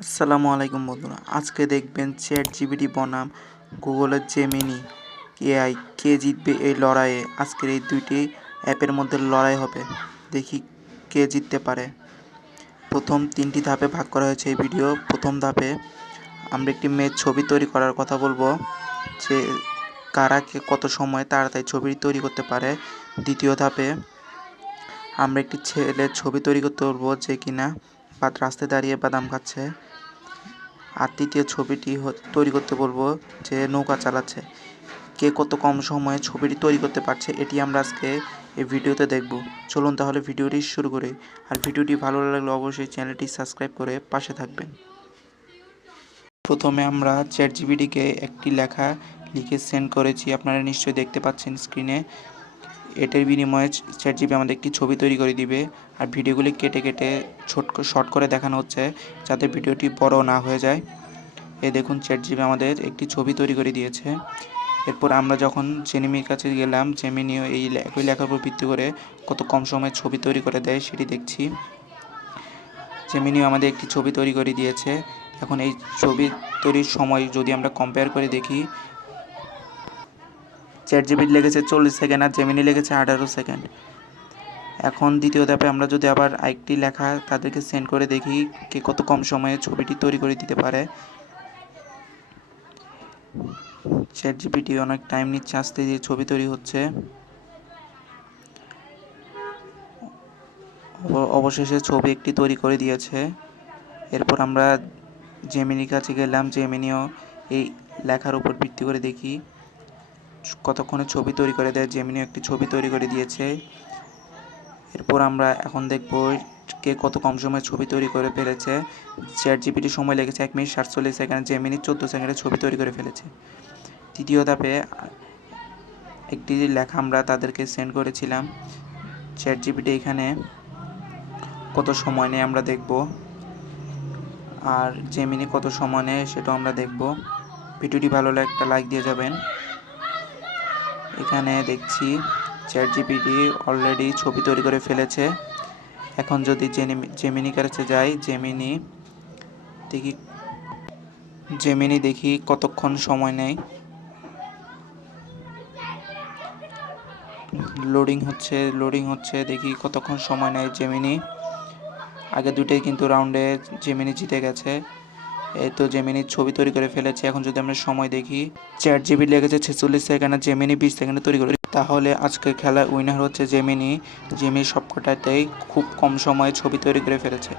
আসসালামু আলাইকুম বন্ধুরা, আজকে দেখবেন চ্যাট জিপিটি বনাম গুগলের জেমিনি এআই কে জিতবে এই লড়াইয়ে। আজকের এই দুইটি অ্যাপের মধ্যে লড়াই হবে, দেখি কে জিততে পারে। প্রথম 3টি ধাপে ভাগ করা হয়েছে এই ভিডিও। প্রথম ধাপে আমরা একটি মেয়ের ছবি তৈরি করার কথা বলবো, যে কারা কে কত সময় তাড়াতাড়ি ছবি তৈরি করতে পারে। দ্বিতীয় ধাপে আমরা একটি ছেলের ছবি তৈরি করতে বলবো, যে কিনা রাস্তায় দাঁড়িয়ে বাদাম খাচ্ছে। আর তৃতীয় ছবিটি তৈরি করতে বলবো, যে নৌকা চালাচ্ছে। কে কত কম সময়ে ছবিটি তৈরি করতে পারছে, এটি আমরা আজকে এই ভিডিওতে দেখব। চলুন তাহলে ভিডিওটি শুরু করি। আর ভিডিওটি ভালো লাগলে অবশ্যই চ্যানেলটি সাবস্ক্রাইব করে পাশে থাকবেন। প্রথমে আমরা চ্যাট জিপিটিকে একটি লেখা লিখে সেন্ড করেছি, আপনারা নিশ্চয়ই দেখতে পাচ্ছেন স্ক্রিনে। এটার বিনিময়ে চ্যাট জিপি আমাদের একটি ছবি তৈরি করে দিবে। আর ভিডিওগুলি কেটে কেটে শর্ট করে দেখানো হচ্ছে, যাতে ভিডিওটি বড় না হয়ে যায়। এই দেখুন, চ্যাট জিপি আমাদের একটি ছবি তৈরি করে দিয়েছে। এরপর আমরা যখন জেমিনির কাছে গেলাম, জেমিনিও এই একই লেখার উপর ভিত্তি করে কত কম সময়ে ছবি তৈরি করে দেয় সেটি দেখছি। জেমিনিও আমাদের একটি ছবি তৈরি করে দিয়েছে। এখন এই ছবি তৈরির সময় যদি আমরা কম্পেয়ার করে দেখি, চ্যাট জিপিটি লেগেছে 40 সেকেন্ড আর জেমিনি লেগেছে 18 সেকেন্ড। এখন দ্বিতীয় ধাপে আমরা যদি আবার আরেকটি লেখা তাদেরকে সেন্ড করে দেখি, কে কত কম সময়ে ছবিটি তৈরি করে দিতে পারে। চ্যাট জিপিটি অনেক টাইম নিচ্ছে, আস্তে দিয়ে ছবি তৈরি হচ্ছে। অবশেষে ছবি একটি তৈরি করে দিয়েছে। এরপর আমরা জেমিনির কাছে গেলাম, জেমিনিও এই লেখার উপর ভিত্তি করে দেখি কতক্ষণে ছবি তৈরি করে দেয়। জেমিনিও একটি ছবি তৈরি করে দিয়েছে। এরপর আমরা এখন দেখব কে কত কম সময়ে ছবি তৈরি করে ফেলেছে। চ্যাট জিপিটির সময় লেগেছে 1 মিনিট 47 সেকেন্ড, জেমিনি 14 সেকেন্ডে ছবি তৈরি করে ফেলেছে। তৃতীয় ধাপে একটি লেখা আমরা তাদেরকে সেন্ড করেছিলাম। চ্যাট জিপিটি এখানে কত সময় নেয় আমরা দেখব, আর জেমিনি কত সময় নেয় সেটাও আমরা দেখব। ভিডিওটি ভালো লাগলে একটা লাইক দিয়ে যাবেন। এখানে দেখছি চ্যাট জিপিটি অলরেডি ছবি তৈরি করে ফেলেছে। এখন যদি জেমিনি কাছে যাই, জেমিনি দেখি কতক্ষণ সময় নেয়। লোডিং হচ্ছে, দেখি কতক্ষণ সময় নেয় জেমিনি। আগে দুটোই কিন্তু রাউন্ডে জেমিনি জিতে গেছে। এই তো জেমিনির ছবি তৈরি করে ফেলেছে। এখন যদি আমরা সময় দেখি, চ্যাট জিপিটি লেগেছে 46 সেকেন্ড আর জেমিনি 20 সেকেন্ডে তৈরি করে। তাহলে আজকের খেলার উইনার হচ্ছে জেমিনি। জেমিনি সবকটাতেই খুব কম সময়ে ছবি তৈরি করে ফেলেছে।